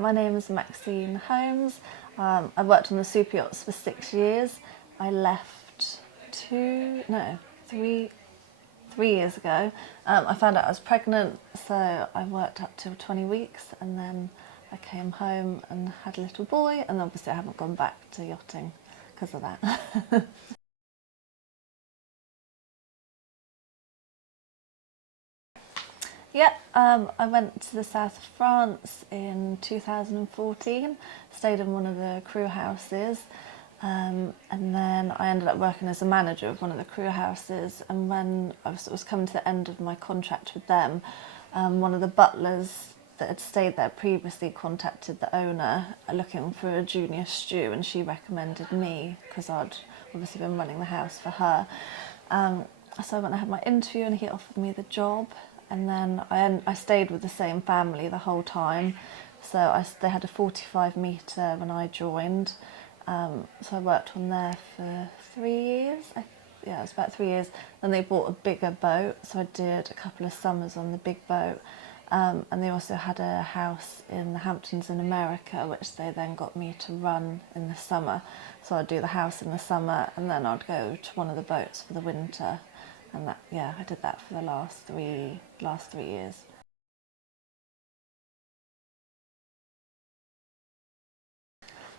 My name is Maxine Holmes. I worked on the super yachts for 6 years. I left three years ago. I found out I was pregnant, so I worked up till 20 weeks and then I came home and had a little boy, and obviously I haven't gone back to yachting because of that. Yeah, I went to the south of France in 2014, stayed in one of the crew houses, and then I ended up working as a manager of one of the crew houses. And when I was coming to the end of my contract with them, one of the butlers that had stayed there previously contacted the owner looking for a junior stew, and she recommended me because I'd obviously been running the house for her. So I went and had my interview and he offered me the job. And then I stayed with the same family the whole time. So they had a 45 metre when I joined. So I worked on there for 3 years. Yeah, it was about 3 years. Then they bought a bigger boat, so I did a couple of summers on the big boat. And they also had a house in the Hamptons in America, which they then got me to run in the summer. So I'd do the house in the summer and then I'd go to one of the boats for the winter. And that, yeah, I did that for the last three years.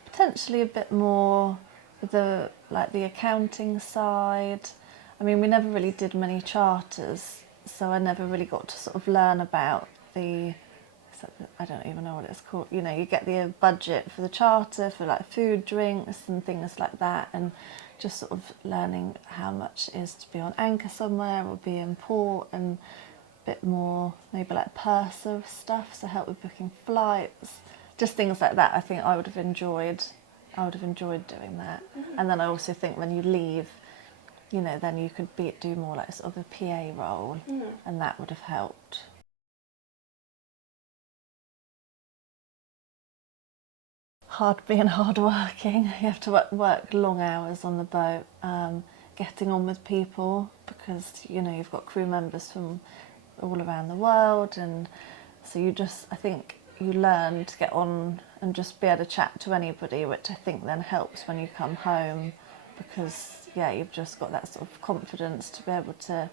Potentially a bit more with the accounting side. I mean, we never really did many charters, so I never really got to sort of learn about I don't even know what it's called. You know, you get the budget for the charter for like food, drinks and things like that, and just sort of learning how much it is to be on anchor somewhere or be in port, and a bit more maybe like purser stuff, so help with booking flights, just things like that. I think I would have enjoyed doing that. Mm-hmm. And then I also think when you leave, you know, then you could do more like sort of a PA role, and that would have helped. Being hard working. You have to work long hours on the boat, getting on with people, because you know you've got crew members from all around the world, and so I think you learn to get on and just be able to chat to anybody, which I think then helps when you come home, because yeah, you've just got that sort of confidence to be able to,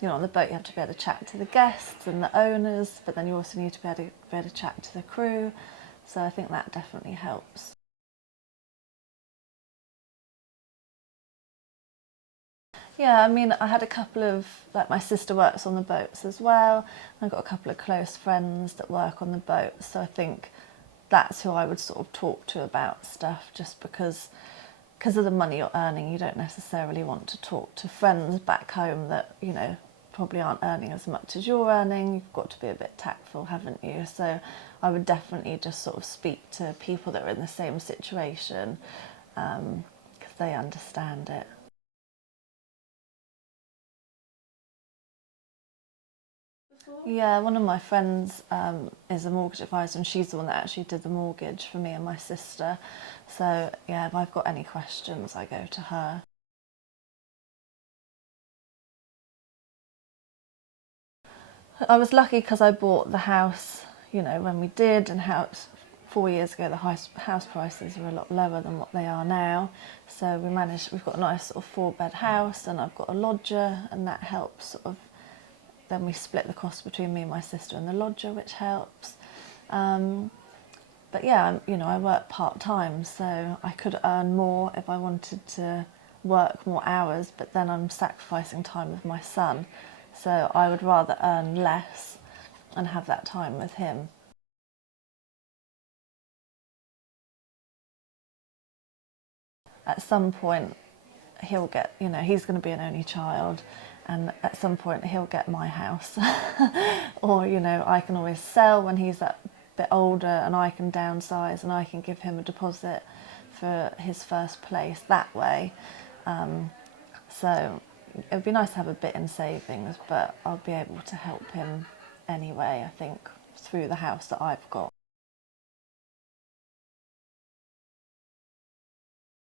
you know, on the boat you have to be able to chat to the guests and the owners, but then you also need to be able to chat to the crew. So I think that definitely helps. Yeah, I mean, I had a couple of, like my sister works on the boats as well. I've got a couple of close friends that work on the boats, so I think that's who I would sort of talk to about stuff, just because of the money you're earning, you don't necessarily want to talk to friends back home that, you know, probably aren't earning as much as you're earning. You've got to be a bit tactful, haven't you? So I would definitely just sort of speak to people that are in the same situation, because they understand it. Yeah, one of my friends is a mortgage advisor, and she's the one that actually did the mortgage for me and my sister. So yeah, if I've got any questions, I go to her. I was lucky because I bought the house, you know, when we did, and 4 years ago the house prices were a lot lower than what they are now. So we've got a nice sort of 4-bed house, and I've got a lodger, and that helps sort of, then we split the cost between me and my sister and the lodger, which helps. But yeah, you know, I work part-time, so I could earn more if I wanted to work more hours, but then I'm sacrificing time with my son. So I would rather earn less and have that time with him. At some point, he'll get, you know, he's going to be an only child, and at some point he'll get my house. Or, you know, I can always sell when he's a bit older, and I can downsize and I can give him a deposit for his first place that way. So it would be nice to have a bit in savings, but I'll be able to help him anyway, I think, through the house that I've got.